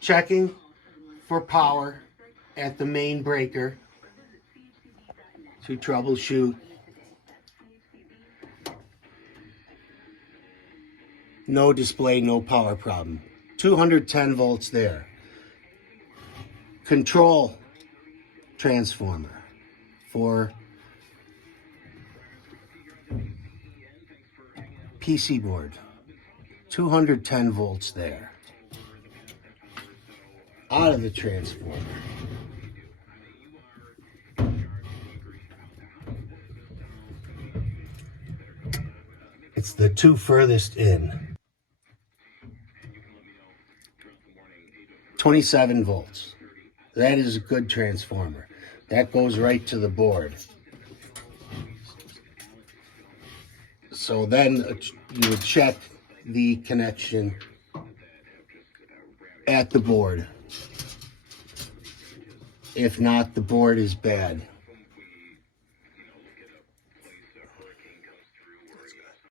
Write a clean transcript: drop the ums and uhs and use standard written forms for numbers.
checking for power at the main breaker to troubleshoot. No display, no power problem. 210 volts there. Control transformer for PC board. 210 volts there. Out of the transformer. It's the two furthest in. 27 volts. That is a good transformer. That goes right to the board. So then you would check the connection at the board. If not, the board is bad.